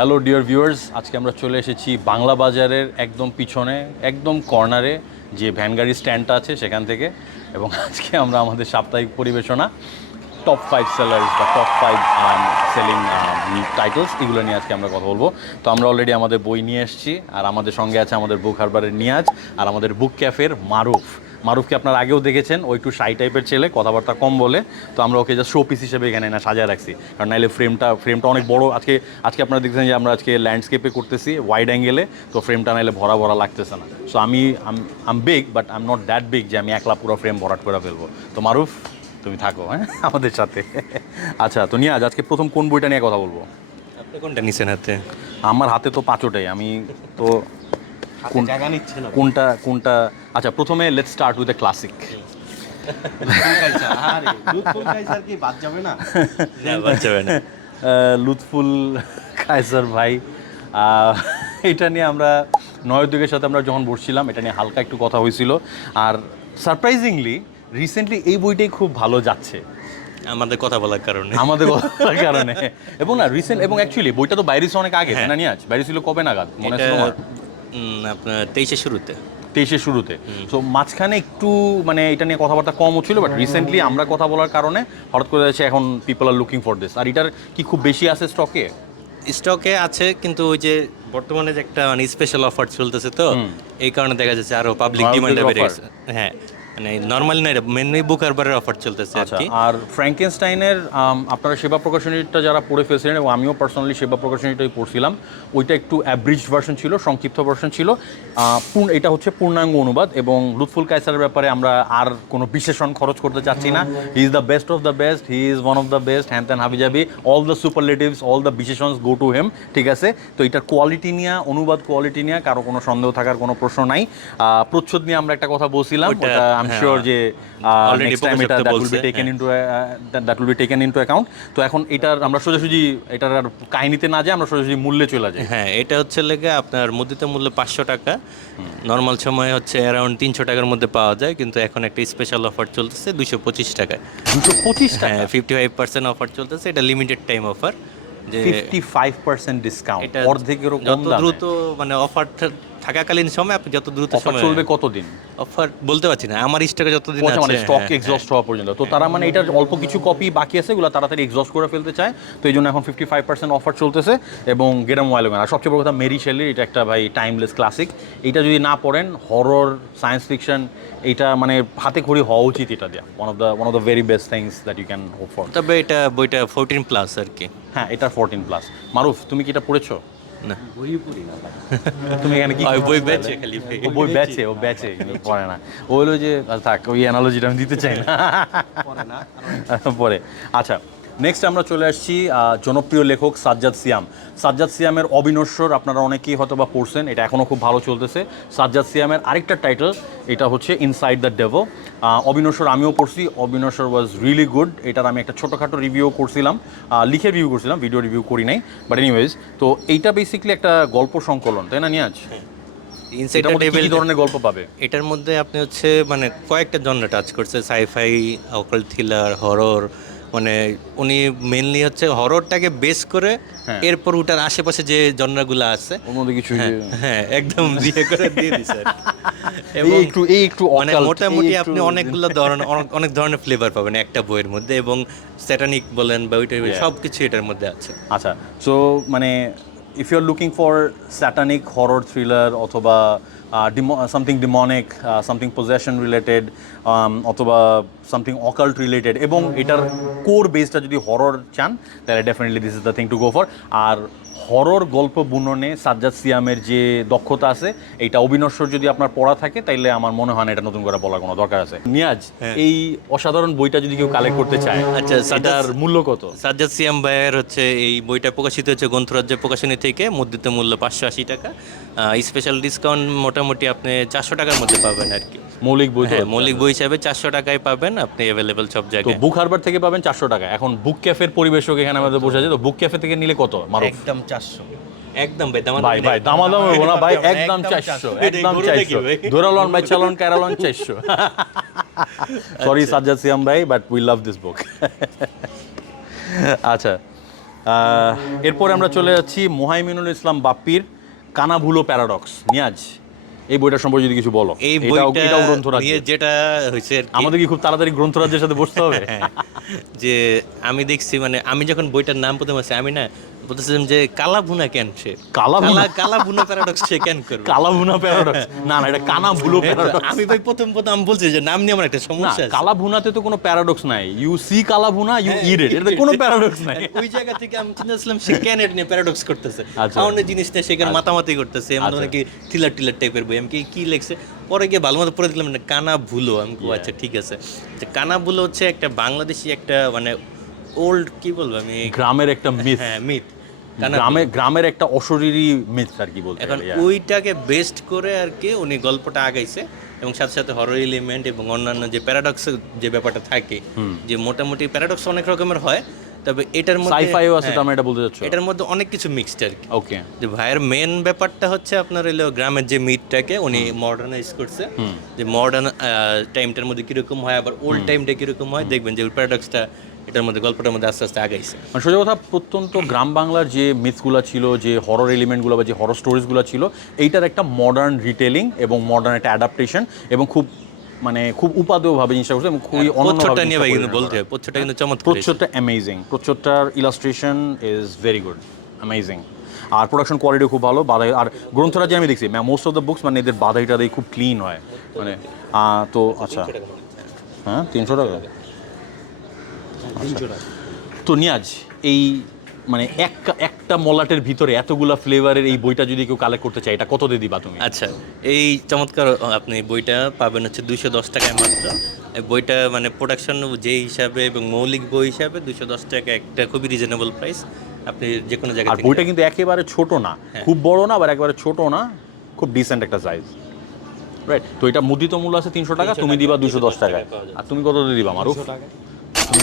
Hello dear viewers আজকে আমরা চলে এসেছি বাংলা বাজারের একদম পিছনে, একদম কর্নারে যে ভ্যান গাড়ি স্ট্যান্ডটা আছে সেখান থেকে। এবং আজকে আমরা আমাদের সাপ্তাহিক পরিবেশনা টপ ফাইভ সেলার্স বা টপ ফাইভ সেলিং টাইটেলস এগুলো নিয়ে আজকে আমরা কথা বলব। তো আমরা অলরেডি আমাদের বই নিয়ে এসেছি, আর আমাদের সঙ্গে আছে আমাদের বুক হারবারের নিয়াজ, আর আমাদের বুক ক্যাফের মারুফ। মারুফকে আপনার আগেও দেখেছেন ওই একটু সাই টাইপের ছেলে কথাবার্তা কম বলে তো আমরা ওকে জাস্ট শো পিস হিসেবে এখানে না সাজায় রাখছি। কারণ নাইলে ফ্রেমটা ফ্রেমটা অনেক বড় আজকে আজকে আপনারা দেখছেন যে আমরা আজকে ল্যান্ডস্কেপে করতেছি ওয়াইড অ্যাঙ্গেলে তো ফ্রেমটা নাইলে ভরা ভরা লাগতেছে না। সো আমি am big but I am not that big যে আমি একলা পুরো ফ্রেম ভরাট করে ফেলব। তো মারুফ তুমি থাকো হ্যাঁ আমাদের সাথে। আচ্ছা তো নিয়াজ আজকে প্রথম কোন বইটা নিয়ে কথা বলব? আপনি কোনটা নিছেন হাতে? আমার হাতে তো পাঁচোটাই আমি তো কোনটা কোনটা? আচ্ছা প্রথমে let's start with a classic Lutful Kayser ভাই এটা নিয়ে আমরা নয়োদ্যোগের সাথে আমরা যখন বসছিলাম এটা নিয়ে হালকা একটু কথা হয়েছিল। আর সারপ্রাইজিংলি রিসেন্টলি এই বইটাই খুব ভালো যাচ্ছে। আমাদের কথা বলার কারণে। আমাদের কথার কারণে। এবং না রিসেন্ট এবং অ্যাকচুয়ালি বইটা তো বাইরে অনেক আগে তাই না নিয়ে আজ বাইরে ছিল কবে নাগাদ? মনে আপনার তেইশের শুরুতে। তেইশের শুরুতে। তো মাঝখানে একটু মানে এটা নিয়ে কথাবার্তা কম হচ্ছিল বাট রিসেন্টলি আমরা কথা বলার কারণে হঠাৎ করে যাচ্ছে এখন people are looking for this আর এটার কি খুব বেশি আছে স্টকে স্টকে আছে কিন্তু ওই যে বর্তমানে যে একটা মানে স্পেশাল অফার চলতেছে তো এই কারণে দেখা যাচ্ছে আরও পাবলিক Royal ডিমান্ডে বেড়ে গেছে। হ্যাঁ। মানে নর্মালি না মেনলি বুক অফার চলতেছে আর আচ্ছা কি। আর ফ্র্যাঙ্কেনস্টাইনের আপনারা সেবা প্রকাশনীটা যারা পড়ে ফেলছিলেন এবং আমিও পার্সোনালি সেবা প্রকাশনীটাই পড়ছিলাম ওইটা একটু অ্যাব্রিজ ভার্সন ছিল সংক্ষিপ্ত ভার্সন ছিল। পূর্ণ এটা হচ্ছে পূর্ণাঙ্গ অনুবাদ এবং লুৎফুল কায়সারের ব্যাপারে আমরা আর কোনো বিশেষণ খরচ করতে চাচ্ছি না। He is the best of the best he is one of the best হ্যান ত্যান হাবিজাবি all the superlatives all the বিশেষণ গো টু হেম ঠিক আছে? তো এটার কোয়ালিটি নিয়ে অনুবাদ কোয়ালিটি নিয়ে কারও কোনো সন্দেহ থাকার কোনো প্রশ্ন নাই। আহ, প্রচ্ছদ নিয়ে আমরা একটা কথা বলছিলাম এম হ্যাঁ, শিওর যে নেক্সট টাইম এটা দ্যাট উইল বি টেকেন হ্যাঁ। Into that will be taken into account তো এখন এটার আমরা সোজাসুজি এটার আর কাহিনীতে না যাই আমরা সোজাসুজি মূল্যে চলে যাই। হ্যাঁ এটা হচ্ছে লেগে আপনার মুদ্রিত মূল্য পাঁচশো টাকা। নর্মাল সময় হচ্ছে অ্যারাউন্ড তিনশো টাকার মধ্যে পাওয়া যায় কিন্তু এখন একটা স্পেশাল অফার চলতেছে দুশো পঁচিশ টাকায়। দুশো পঁচিশ টাকা? হ্যাঁ ফিফটি ফাইভ পার্সেন্ট অফার চলতেছে এটা লিমিটেড টাইম অফার যে ফিফটি ফাইভ পার্সেন্ট ডিসকাউন্ট অর্ধেকেরও দ্রুত মানে অফার থাকাকালীন সময় আপনি যত দ্রুত সময় চলবে কতদিন? অফার বলতে পারছি না আমার স্টকে যতদিন আছে মানে আছে স্টক হ্যাঁ, এক্সস্ট হওয়া পর্যন্ত। তো তারা মানে এটার অল্প কিছু কপি বাকি আছে এগুলো তাড়াতাড়ি এক্সস্ট করে ফেলতে চায়। তো এই জন্য এখন ফিফটি ফাইভ পার্সেন্ট অফার চলতেছে এবং গেরাম ওয়াইলগান আর সবচেয়ে বড় কথা মেরি শেলির এটা একটা ভাই টাইমলেস ক্লাসিক এটা যদি না পড়েন হরর সায়েন্স ফিকশন এটা মানে হাতে খড়ি হওয়া উচিত এটা দেওয়া one of the one of the very best things that you can hope for তবে এটা বইটা ফোরটিন প্লাস আর কি। হ্যাঁ এটা ফোরটিন প্লাস মারুফ তুমি কি এটা পড়েছো? না। বই পড়ি না তুমি এখানে কি ওই করছ? বই বেচে খালি। ও বই বেচে ও বেচে কিন্তু পড়ে না। ও হলো যে থাক ওই অ্যানালজিটা আমি দিতে চাই না। পড়ে না পরে আচ্ছা নেক্সট আমরা চলে আসছি জনপ্রিয় লেখক সাজ্জাদ সিয়াম। সাজ্জাদ সিয়ামের অবিনশ্বর আপনারা অনেকেই হয়তো বা পড়ছেন এটা এখনও খুব ভালো চলতেছে। সাজ্জাদ সিয়ামের আরেকটা টাইটেল এটা হচ্ছে ইনসাইড দ্য ডেভো অবিনশ্বর আমিও পড়ছি অবিনশ্বর ওয়াজ রিয়েলি গুড এটার আমি একটা ছোটোখাটো রিভিউ করছিলাম লিখে রিভিউ করছিলাম ভিডিও রিভিউ করি নাই। বাট এনিওয়েজ তো এইটা বেসিক্যালি একটা গল্প সংকলন তাই না নিয়াজ? ইনসাইড টেবিল ধরনের গল্প পাবে? এটার মধ্যে আপনি হচ্ছে মানে কয়েকটা জনরা টাচ করছে sci fi occult thriller horror মানে উনি মেনলি হচ্ছে হররটাকে বেস করে হ্যাঁ। এরপর ওটার আশেপাশে যে জনরাগুলো আছে মধ্যে কিছু হ্যাঁ একদম দিয়ে করে দিয়ে দিছে এবং একটু এই একটু মানে মোটামুটি আপনি অনেকগুলো ধরনের অনেক- অনেক ধরনের ফ্লেভার পাবেন একটা বইয়ের মধ্যে এবং স্যাটানিক বলেন বা ওইটা. সব কিছু এটার মধ্যে আছে আচ্ছা সো মানে if you are looking for satanic horror thriller অথবা something demonic something possession related অথবা সামথিং অকাল্ট রিলেটেড এবং এটার কোর বেসটা যদি হরর চান, তাহলে definitely this is the thing to go for R horror গল্প বুননে সাজ্জাদ সিয়ামের যে দক্ষতা আছে এইটা অবিনশ্বর যদি আপনার পড়া থাকে তাইলে আমার মনে হয় না এটা নতুন করে বলার কোনো দরকার আছে। নিয়াজ এই অসাধারণ বইটা যদি কেউ কালেক্ট করতে চায় আচ্ছা, সাজ্জাদ- মূল্য কত? সাজ্জাদ সিয়াম ভাইয়ের হচ্ছে এই বইটা প্রকাশিত হচ্ছে গ্রন্থরাজ্য প্রকাশনী থেকে মুদ্রিত মূল্য পাঁচশো আশি টাকা। স্পেশাল ডিসকাউন্ট মোটামুটি আপনি চারশো টাকার মধ্যে পাবেন আর কি। মৌলিক বই হ্যাঁ মৌলিক বই হিসাবে চারশো টাকায় পাবেন আপনি অ্যাভেলেবেল সব জায়গায়। বুক হারবার থেকে পাবেন চারশো টাকা। এখন বুক ক্যাফের পরিবেশক এখানে আমাদের বসে আছে তো বুক ক্যাফে থেকে নিলে কত একদম চারশো। একদম ভাই দামাদামি ভাই ভাই। দামাদাম হব না ভাই একদম একদম চারশো। চারশো। একদম গরু দেখি চারশো ভাই। দোরালন ভাই চালন ক্যারালন চারশো। সরি সাজ্জাদ সিয়াম ভাই but we love this book আচ্ছা এরপরে আমরা চলে যাচ্ছি মোহাইমিনুল ইসলাম বাপ্পির কানাভুলো প্যারাডক্স। নিয়াজ এই বইটা সম্পর্কে যদি কিছু বলো। এই বইটা নিয়ে যেটা হয়েছে আমাদের কি খুব তাড়াতাড়ি গ্রন্থরাজ্যের সাথে বসতে হবে? হ্যাঁ, যে আমি দেখছি মানে আমি যখন বইটার নাম প্রথম আছে আমি না বলতেছিলাম যে কালা ভুনা কেন সে? কালা ভুনা? কালা- কালা ভুনা প্যারাডক্স সে কেন করবে? কালাভুনা প্যারাডক্স না না এটা কানাভুলো প্যারাডক্স আমি ভাই প্রথম প্রথম বলছি যে নাম নিয়ে আমার একটা সমস্যা আছে। কালাভুনাতে তো কোনো প্যারাডক্স নাই। You see kalabhuna you eat eat এটাতে কোনো প্যারাডক্স নাই। ওই জায়গা থেকে আমি চিন্তা করছিলাম সে কেন এটা নিয়ে প্যারাডক্স করতেছে? আচ্ছা। জিনিসটা সেখানে মাতামাতি করতেছে? এমন নাকি থ্রিলার টিলার টাইপের বই। আমি কি কি লেখছে? পরে গিয়ে ভালো মতো পড়ে দিলাম কানা ভুলো আমি আচ্ছা ঠিক আছে। কানা ভুলো হচ্ছে একটা বাংলাদেশি একটা মানে ওল্ড কি বলব আমি? গ্রামের একটা মিথ হ্যাঁ মিথ গ্রামে গ্রামের একটা অশরীরী মিথ আর কি বলতে এখন ওইটাকে বেস্ট করে আর কি উনি গল্পটা আগাইছে এবং সাথে সাথে হরর এলিমেন্ট এবং অন্যান্য যে প্যারাডক্স যে ব্যাপারটা থাকে যে মোটামুটি প্যারাডক্স অনেক রকমের হয় তবে এটার মধ্যে সাইফাইও আছে তো হ্যাঁ, আমি এটা বলতে চাচ্ছি? এটার মধ্যে অনেক কিছু মিক্সড আর কি। ওকে যে ভাইয়ের মেন ব্যাপারটা হচ্ছে আপনার হলো গ্রামের যে মিটটাকে উনি মডার্নাইজ করছে যে মডার্ন টাইমটার মধ্যে কীরকম হয় আবার ওল্ড টাইমটা কীরকম হয় দেখবেন যে প্যারাডক্সটা এটার মধ্যে গল্পটার মধ্যে আস্তে আস্তে আগাইছে। মানে সোজা কথা প্রত্যন্ত গ্রাম বাংলার যে মিথগুলো ছিল যে হরর এলিমেন্টগুলো বা যে হরর স্টোরিজগুলো ছিল এইটার একটা মডার্ন রিটেলিং এবং মডার্ন একটা অ্যাডাপ্টেশন এবং খুব মানে খুব উপাদেয়ভাবে জিনিসটা করছে এবং খুবই পথটা অনন্যভাবে নিয়ে ভাই কিন্তু বলতে। হবে পথটা কিন্তু চমৎকার প্রচ্ছদটা amazing প্রচ্ছদটার illustration is very good amazing R production quality খুব ভালো বাধাই আর গ্রন্থরাজ্যে আমি দেখছি মোস্ট অফ দ্য বুকস মানে এদের বাধাই টাধাই খুব ক্লিন হয়। মানে তো আচ্ছা। হ্যাঁ তিনশো টাকা? তো নিয়াজ এই মানে এক একটা মলাটের ভিতরে এতগুলা ফ্লেভারের এই বইটা যদি কেউ কালেক্ট করতে চায় এটা কত দিয়ে দিবা তুমি? আচ্ছা এই চমৎকার আপনি বইটা পাবেন হচ্ছে দুইশো দশ টাকায় মাত্র। এই বইটা মানে প্রোডাকশন যে হিসাবে এবং মৌলিক বই হিসাবে দুইশো দশ টাকা একটা খুবই রিজনেবল প্রাইস আপনি যে কোনো জায়গায় আর বইটা কিন্তু একেবারে ছোট না খুব বড় না আবার একেবারে ছোট না খুব ডিসেন্ট একটা সাইজ রাইট তো এটা মুদ্রিত মূল্য আছে তিনশো টাকা তুমি দিবা দুশো দশ টাকায় আর তুমি কত দিয়ে দিবা মারুফ? টাকা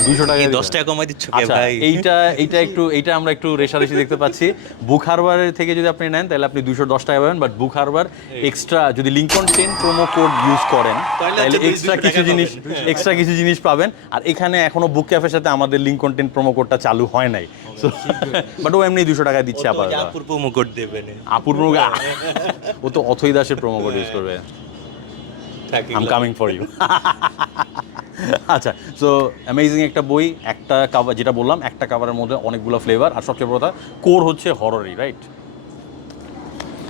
দুশো টাকা এই দশ টাকা কমাই দিচ্ছ কে আচ্ছা ভাই। এইটা এইটা একটু এইটা আমরা একটু রেশারেশি দেখতে পাচ্ছি। বুক হারবারের থেকে যদি আপনি নেন তাহলে আপনি দুশো দশ টাকা পাবেন বাট বুক হারবার এক্সট্রা যদি Lincoln ten promo code use করেন তাহলে এক্সট্রা কিছু জিনিস এক্সট্রা কিছু জিনিস পাবেন। আর এখানে এখনও বুক ক্যাফের সাথে আমাদের লিঙ্কন টেন প্রোমো কোডটা চালু হয় নাই। বাট ও এমনি দুশো টাকা দিচ্ছে আবার আপুর প্রোমো কোড দেবেন আপুর প্রোমো ও তো অথই দাসের প্রোমো কোড ইউজ করবে। থাকি আম কামিং ফর ইউ আচ্ছা সো অ্যামেজিং একটা বই একটা কাভার যেটা বললাম একটা কাভারের মধ্যে অনেকগুলো ফ্লেভার আর সবচেয়ে বড় কথা কোর হচ্ছে হররই রাইট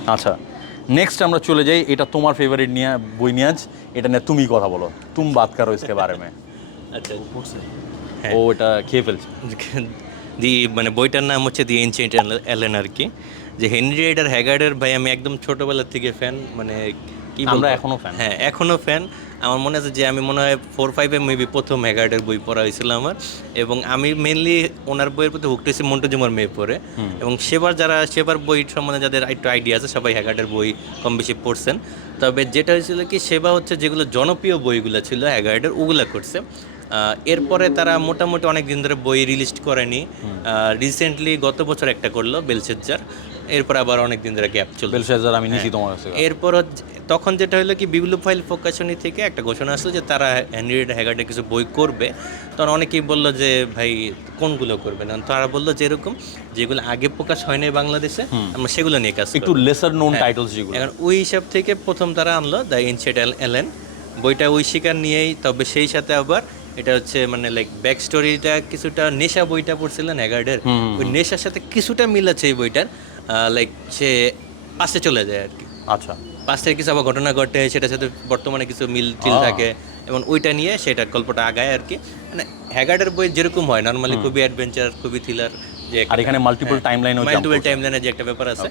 আচ্ছা নেক্সট আমরা চলে যাই এটা তোমার ফেভারিট নিয়ে বই নিয়ে আজ এটা নিয়ে তুমি কথা বলো তুম বাত করো ইসকে বারে মে আচ্ছা হ্যাঁ। ও এটা খেয়ে ফেলছে দি মানে বইটার নাম হচ্ছে দি এনচেন্ট এলেন আর কি যে হেনরি রাইডার হ্যাগার্ডের ভাই আমি একদম ছোটোবেলার থেকে ফ্যান মানে কি? আমরা এখনও fan। হ্যাঁ এখনও ফ্যান আমার মনে আছে যে আমি মনে হয় ফোর ফাইভে মেবি প্রথম হ্যাগার্ডের বই পড়া হয়েছিল আমার। এবং আমি মেনলি ওনার বইয়ের প্রতি হুকতে হয়েছি মন্টু জুমার মেয়ে পড়ে। এবং সেবার যারা সেবার বই সম্বন্ধে যাদের একটু আইডিয়া আছে সবাই হ্যাগার্ডের বই কম বেশি পড়ছেন। তবে যেটা হয়েছিল কি সেবা হচ্ছে যেগুলো জনপ্রিয় বইগুলো ছিল হ্যাগার্ডের ওগুলো করছে। এরপরে তারা মোটামুটি অনেক দিন ধরে বই রিলিজ করেনি। রিসেন্টলি গত বছর একটা করল বেলসেজ্জার এরপর আবার অনেক দিন ধরে গ্যাপ চলবে বেলশাজার আমি নিছি তোমার কাছে। এরপর তখন যেটা হলো কি বিপ্লব ফাইল প্রকাশনী থেকে একটা ঘোষণা আসলো যে তারা হ্যান্ড্রিড হ্যাগার্ডে কিছু বই করবে। তখন অনেকেই বলল যে ভাই কোনগুলো করবে? না তারা বলল যে এরকম যেগুলো আগে প্রকাশ হয়নি বাংলাদেশে আমরা সেগুলো নিয়ে কাজ একটু লেসার নোন টাইটেলস যেগুলো। এখন ওই হিসাব থেকে প্রথম তারা আনলো দ্য ইনসেট এলেন বইটা ওই শিকার নিয়েই তবে সেই সাথে আবার এটা হচ্ছে মানে লাইক ব্যাক স্টোরিটা কিছুটা নেশা বইটা পড়ছিলেন হ্যাগার্ডের ওই নেশার সাথে কিছুটা মিল আছে এই বইটার। লাইক সে পাশে চলে যায় আর কি। আচ্ছা। পাশ থেকে কিছু আবার ঘটনা ঘটে সেটার সাথে বর্তমানে কিছু মিল টিল থাকে। এবং ওইটা নিয়ে সেটা গল্পটা আগায় আর কি। মানে হ্যাগার্ডের বই যেরকম হয় নর্মালি খুবই অ্যাডভেঞ্চার খুবই থ্রিলার যে আর এখানে multiple time line multiple time লাইনের যে একটা ব্যাপার আছে।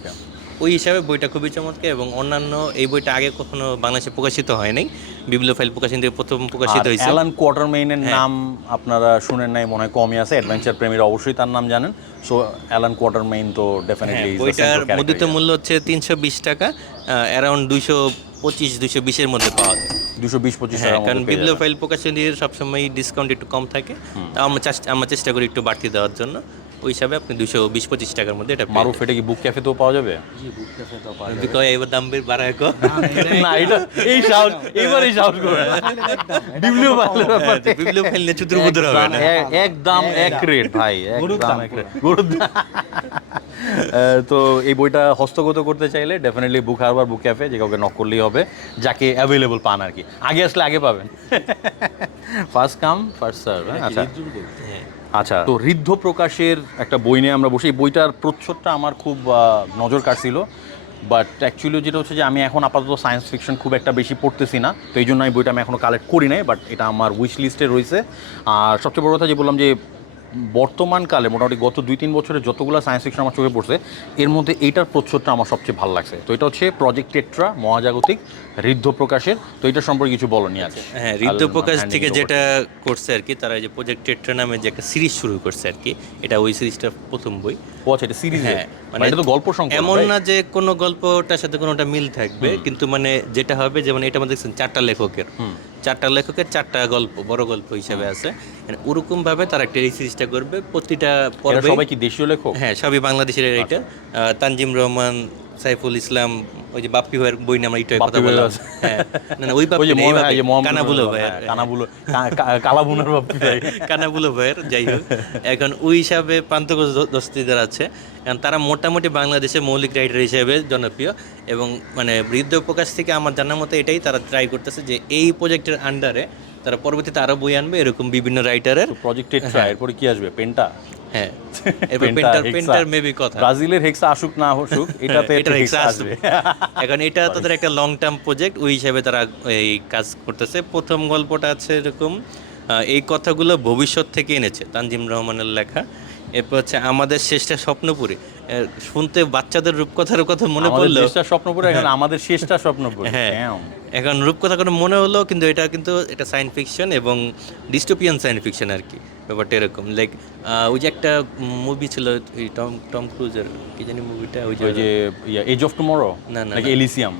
ওই হিসাবে বইটা খুবই চমৎকার এবং অন্যান্য এই বইটা আগে কখনো বাংলাদেশে প্রকাশিত হয় নাই। বিপ্লব ফাইল প্রকাশন থেকে প্রথম প্রকাশিত হয়েছে। অ্যালান কোয়ার্টারমেইনের হ্যাঁ। নাম আপনারা শুনেন নাই মনে হয় কমই আছে। অ্যাডভেঞ্চার প্রেমীরা অবশ্যই তার নাম জানেন। সো অ্যালান কোয়ার্টারমেইন তো ডেফিনেটলি বইটার মুদ্রিত মূল্য হচ্ছে তিনশো বিশ টাকা অ্যারাউন্ড দুইশো পঁচিশ দুইশো বিশের মধ্যে পাওয়া যায়। দুশো বিশ পঁচিশ হ্যাঁ কারণ বিপ্লব। ফাইল প্রকাশনীর সবসময় ডিসকাউন্ট একটু কম থাকে। আমরা চেষ্টা আমরা চেষ্টা করি একটু বাড়তি দেওয়ার জন্য। ওই হিসাবে আপনি দুশো বিশ পঁচিশ টাকার মধ্যে এটা মারুফ এটা কি বুক ক্যাফেতেও পাওয়া যাবে? জি বুক ক্যাফে তো পাওয়া যদি কয় এবার দাম বের বাড়ায় কো। না এটা এই সাউন্ড এবার এই সাউন্ড করে। বিবলিও ভালো ব্যাপার। বিপ্লব ফেললে চুতুর বুদুর হবে না। একদম এক রেট ভাই একদম দাম। এক রেট গরুর তো এই বইটা হস্তগত করতে চাইলে definitely Book Harbour Book Cafe যে কাউকে নক করলেই হবে যাকে অ্যাভেলেবল পান আর কি। আগে আসলে আগে পাবেন। ফার্স্ট কাম ফার্স্ট সার্ভ আচ্ছা। হ্যাঁ। আচ্ছা। তো ঋদ্ধ প্রকাশের একটা বই নিয়ে আমরা বসে, এই বইটার প্রচ্ছদটা আমার খুব নজর কাটছিল বাট অ্যাকচুয়ালি যেটা হচ্ছে যে আমি এখন আপাতত সায়েন্স ফিকশন খুব একটা বেশি পড়তেছি না। তো এই জন্য আমি বইটা আমি এখনও কালেক্ট করি নাই বাট এটা আমার উইশ লিস্টে রয়েছে। আর সবচেয়ে বড় কথা যে বললাম যে বর্তমান কালে মোটামুটি গত দুই তিন বছরে যতগুলো সায়েন্স ফিকশন আমার চোখে পড়ছে এর মধ্যে এইটার প্রচ্ছদটা আমার সবচেয়ে ভালো লাগছে। তো এটা হচ্ছে প্রজেক্ট টেট্রা মহাজাগতিক ঋদ্ধ প্রকাশের তো এটা সম্পর্কে কিছু বলো নি আছে হ্যাঁ ঋদ্ধ প্রকাশ থেকে যেটা করছে আর কি তারা এই যে প্রজেক্ট টেট্রা নামে যে একটা সিরিজ শুরু করছে আর কি এটা ওই সিরিজটার প্রথম বই। ও আচ্ছা এটা সিরিজ হ্যাঁ, মানে এটা তো গল্প সংকলন এমন না যে কোনো গল্পটার সাথে কোনোটা মিল থাকবে কিন্তু মানে যেটা হবে যেমন এটা আমাদের দেখছেন চারটা লেখকের। চারটা লেখকের চারটা গল্প বড় গল্প হিসেবে আছে। ওরকম ভাবে তারা একটা সিরিজটা করবে। প্রতিটা পর্বে সবাই কি দেশীয় লেখক? হ্যাঁ সবই বাংলাদেশের এটা তানজিম রহমান সাইফুল ইসলাম ওই যে বাপ্পি ভাইয়ের বই নিয়ে আমরা একটু কথা বললাম। হ্যাঁ। না না ওই বাপ্পি এই বাপ্পি, কানাবুলো হ্যাঁ, ভাইয়ের। কানাবুলো। কালাবুনার বাপ্পি ভাই। কানাবুলো ভাইয়ের যাই হোক। এখন ওই হিসাবে প্রান্তগজ দস্তিদার আছে। কারণ তারা মোটামুটি বাংলাদেশে মৌলিক রাইটার হিসেবে জনপ্রিয় এবং মানে বৃদ্ধ প্রকাশ থেকে আমার জানার মতো এটাই তারা ট্রাই করতেছে যে এই প্রজেক্টের আন্ডারে তারা পরবর্তীতে আরও বই আনবে এরকম বিভিন্ন রাইটারের প্রজেক্টের টেট্রা এরপরে কি আসবে? পেন্টা? হ্যাঁ। এবার পেন্টার পেন্টার মেবি কথা। ব্রাজিলের হেক্সা আসুক না আসুক এটাতে এটা হেক্সা আসবে। এখন এটা তাদের একটা লং টার্ম প্রজেক্ট ওই হিসাবে তারা এই কাজ করতেছে। প্রথম গল্পটা আছে এরকম এই কথাগুলো ভবিষ্যৎ থেকে এনেছে তানজিম রহমানের লেখা। এরপর হচ্ছে আমাদের শেষটা স্বপ্নপুরী। শুনতে বাচ্চাদের রূপকথার কথা মনে পড়ল স্বপ্নপুরে এখন আমাদের শেষটা স্বপ্নপুরে হ্যাঁ। এখন রূপকথা করে মনে হলো কিন্তু এটা কিন্তু এটা সায়েন্স ফিকশন এবং ডিস্টোপিয়ান সায়েন্স ফিকশন আর কি ব্যাপারটা এরকম। লাইক ওই যে একটা মুভি ছিল ওই টম টম ক্রুজের কি জানি মুভিটা ওই ওই যে এজ অফ টুমরো না, না, নাকি এলিসিয়াম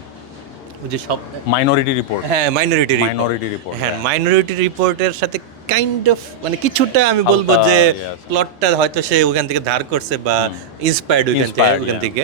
ওই যে সব মাইনরিটি রিপোর্ট হ্যাঁ মাইনরিটি Minority Report, হ্যাঁ মাইনরিটি রিপোর্টের সাথে কাইন্ড অফ মানে কিছুটা আমি বলব যে প্লটটা হয়তো সে ওখান থেকে ধার করছে বা ইন্সপায়ার্ড ওইখান থেকে ওখান থেকে।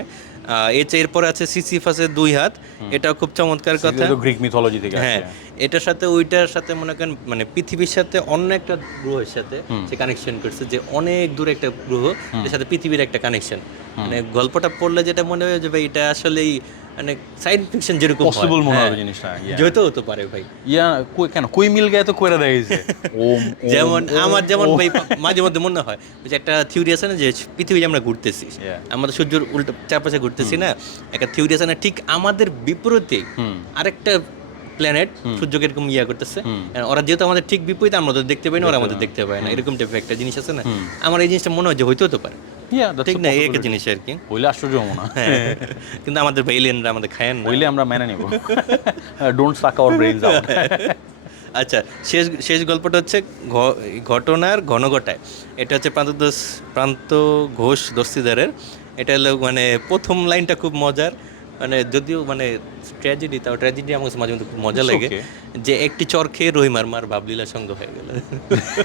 এর এরপর আছে সিসিফাসের দুই হাত। এটাও খুব চমৎকার কথা। গ্রিক মিথোলজি থেকে হ্যাঁ। এটার সাথে ওইটার সাথে মনে করেন মানে পৃথিবীর সাথে অন্য একটা গ্রহের সাথে সে কানেকশন করছে যে অনেক দূরে একটা গ্রহ এর সাথে পৃথিবীর একটা কানেকশন মানে গল্পটা পড়লে যেটা মনে হয় যে ভাই এটা আসলেই মানে সাইন্স ফিকশন যেরকম পসিবল মনে হ্যাঁ, হবে জিনিসটা যেহেতু হতে পারে ভাই। ইয়া কই কেন? কই মিল গায়ে তো কইরা দেখাইছে ওম যেমন আমার যেমন ভাই মাঝে মধ্যে মনে হয় যে একটা থিওরি আছে না যে পৃথিবী আমরা ঘুরতেছি আমাদের সূর্যের উল্টো চারপাশে ঘুরতেছি না একটা থিওরি আছে না ঠিক আমাদের বিপরীতে আরেকটা প্ল্যানেট সূর্যকে এরকম ইয়া করতেছে। ওরা যেহেতু আমাদের ঠিক বিপরীতে আমরা ওদের দেখতে পাই না ওরা আমাদের দেখতে পায় না। এরকম টাইপের একটা জিনিস আছে না। আমার এই জিনিসটা মনে হয় যে হইতে হতে পারে। ঠিক না? এই একটা জিনিস আর কি। হইলে আশ্চর্য হব না। হ্যাঁ। কিন্তু আমাদের এলিয়েনরা আমাদের খায়েন হইলে আমরা মেনে নিব। Don't suck our brains out আচ্ছা শেষ শেষ গল্পটা হচ্ছে ঘটনার ঘনঘটায়। এটা হচ্ছে প্রান্ত প্রান্ত ঘোষ দস্তিদারের। এটা হলো মানে প্রথম লাইনটা খুব মজার। মানে যদিও মানে ট্র্যাজেডি তাও ট্র্যাজেডি আমার মাঝে মধ্যে খুব মজা লাগে যে একটি চর খেয়ে রহিমার মার ভাবলীলা সঙ্গ হয়ে গেল।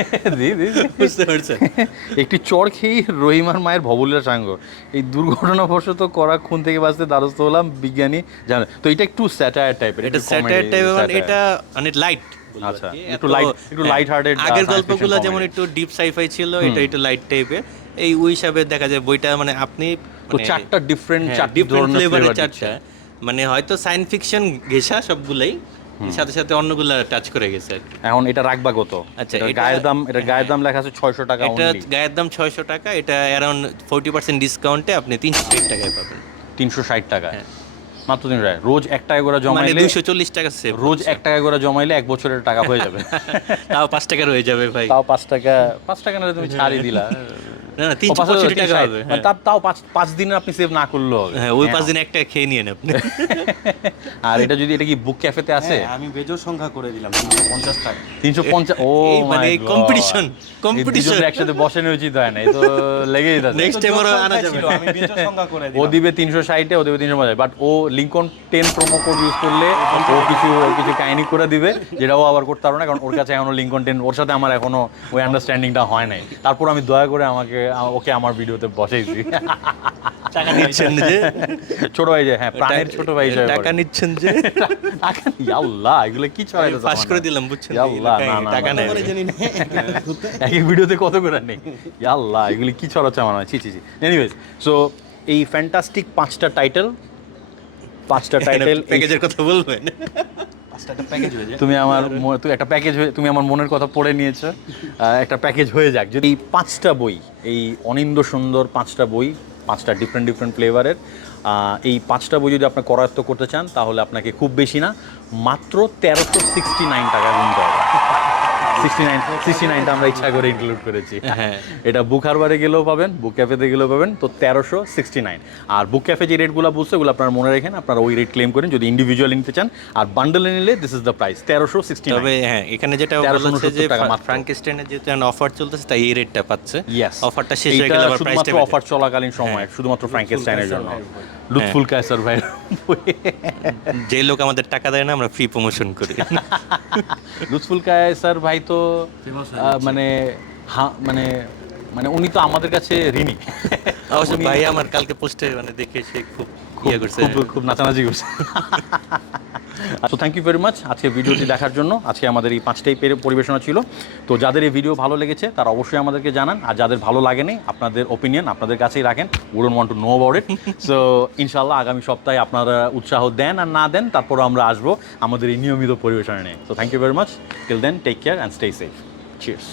বুঝতে পারছেন? একটি চর খেয়ে রহিমার মায়ের ভবলীলা সাঙ্গ। এই দুর্ঘটনাবশত করা খুন থেকে বাঁচতে দ্বারস্থ হলাম বিজ্ঞানী জানে তো এটা একটু স্যাটায়ার টাইপের এটা স্যাটায়ার টাইপ এটা অনেক লাইট আচ্ছা, একটু light-hearted, আগের uh, গল্পগুলো যেমন একটু ডিপ সাইফাই ছিল এটা একটু লাইট টাইপের এই ওই হিসাবে দেখা যায় বইটা মানে আপনি তো মানে- চারটা ডিফারেন্ট হ্যাঁ, চারটি different ধরনের flavor এর ফ্লেভার চারটা মানে হয়তো সায়েন্স ফিকশন ঘেষা সবগুলাই সাথে সাথে অন্যগুলা টাচ করে গেছে। এখন এটা রাখবা কত আচ্ছা, গায়ের দাম এটা গায়ের দাম লেখা আছে ছয়শো টাকা এটা গায়ের দাম ছয়শো টাকা এটা অ্যারাউন্ড ফোরটি পার্সেন্ট ডিসকাউন্টে আপনি তিনশো ষাট টাকায় পাবেন। তিনশো ষাট টাকা মাত্র তিন টাকা রোজ এক টাকা করে মানে জমাইলে দুশো চল্লিশ টাকা সেভ রোজ এক টাকা করে জমাইলে এক বছরের টাকা হয়ে যাবে। তাও পাঁচ টাকা রয়ে যাবে ভাই। তাও পাঁচ টাকা পাঁচ টাকা না তুমি ছাড়ি দিলা। না না ও, তিনশো পঁয়ষট্টি টাকা হবে মানে তাও পাঁচ পাঁচ দিনে আপনি সেভ না করলেও হ্যাঁ ওই পাঁচ দিন একটা খেয়ে নিয়ে আপনি। আর এটা যদি এটা কি বুক ক্যাফেতে আছে? হ্যাঁ, আমি বেজোর সংখ্যা করে দিলাম তিনশো পঞ্চাশ টাকা। তিনশো পঞ্চাশ ও মানে একসাথে বসানো উচিত হয় না। তো লেগেই থাকে। আরও আনা যাবে। ও দিবে তিনশো ষাটে ও দিবে তিনশো পঞ্চাশ। But O Lincoln ten promo code use করলে ও কিছু কিছু কাহিনী করে দিবে যেটাও আবার করতে পারব না কারণ ওর কাছে এখনও লিঙ্কন টেন ওর সাথে আমার এখনও ওই আন্ডারস্ট্যান্ডিংটা হয় নাই। তারপর আমি দয়া করে আমাকে ওকে আমার ভিডিওতে বসাইছি। টাকা নিচ্ছেন যে? ছোট ভাই যে হ্যাঁ প্রাণের ছোট ভাই হিসেবে টাকা নিচ্ছেন যে? টাকা আল্লাহ এগুলো কি ছড়াই পাস করে দিলাম বুঝছেন ইয়া আল্লাহ, না, না, টাকা নেই। না। এক ভিডিওতে কত করে নেই? ইয়া আল্লাহ এগুলি কি ছড়াচ্ছে আমার ছি ছি ছি। এনিওয়েজ সো এই ফ্যান্টাস্টিক পাঁচটা টাইটেল পাঁচটা টাইটেল প্যাকেজের কথা বলবেন? তুমি আমার ম- একটা প্যাকেজ হয়ে তুমি আমার মনের কথা পড়ে নিয়েছো। একটা প্যাকেজ হয়ে যাক। যদি এই পাঁচটা বই, এই অনিন্দ সুন্দর পাঁচটা বই, পাঁচটা ডিফারেন্ট ডিফারেন্ট ফ্লেভারের এই পাঁচটা বই যদি আপনি করায়ত্ত করতে চান, তাহলে আপনাকে খুব বেশি না, মাত্র তেরোশো সিক্সটি নাইন টাকা গুনতে হবে। সিক্সটি নাইন সিক্সটি নাইনটা আমরা ইচ্ছা করে ইনক্লুড করেছি। হ্যাঁ। এটা বুক হারবারে গেলেও পাবেন বুক ক্যাফেতে গেলেও পাবেন তো তেরোশো সিক্সটি নাইন আর বুক ক্যাফে যে রেটগুলো বলছে ওগুলো আপনার মনে রাখেন আপনারা ওই রেট ক্লেম করেন যদি ইন্ডিভিজুয়ালি নিতে চান। আর বান্ডেলে নিলে দিস ইজ দ্য প্রাইস তেরোশো সিক্সটি তবে হ্যাঁ এখানে যেটা 1369 যে টাকা যেহেতু অফার চলতেছে তাই এই রেটটা পাচ্ছে। অফারটা শেষ হয়ে গেলে অফার চলাকালীন সময় শুধুমাত্র ফ্র্যাঙ্কেস্টাইনের জন্য। লুৎফুল কায়সার ভাই। যে লোক আমাদের টাকা দেয় না আমরা ফ্রি প্রমোশন করি। লুৎফুল কায়সার ভাই তো আহ, মানে হা মানে মানে উনি তো আমাদের কাছে ঋণী। অবশ্য ভাই আমার কালকে পোস্টে মানে দেখে সে খুব ইয়ে করছে। খুব খুব নাচানাচি করছে। তো থ্যাংক ইউ ভেরি মাচ আজকে ভিডিওটি দেখার জন্য। আজকে আমাদের এই পাঁচটাই পেরে পরিবেশনা ছিল। তো যাদের এই ভিডিও ভালো লেগেছে, তারা অবশ্যই আমাদেরকে জানান। আর যাদের ভালো লাগেনি, আপনাদের ওপিনিয়ন আপনাদের কাছেই রাখেন। Wouldn't want to know about it so ইনশাল্লাহ আগামী সপ্তাহে আপনারা উৎসাহ দেন আর না দেন তারপর আমরা আসব আমাদের এই নিয়মিত পরিবেশনা নিয়ে। তো thank you very much till then take care and stay safe cheers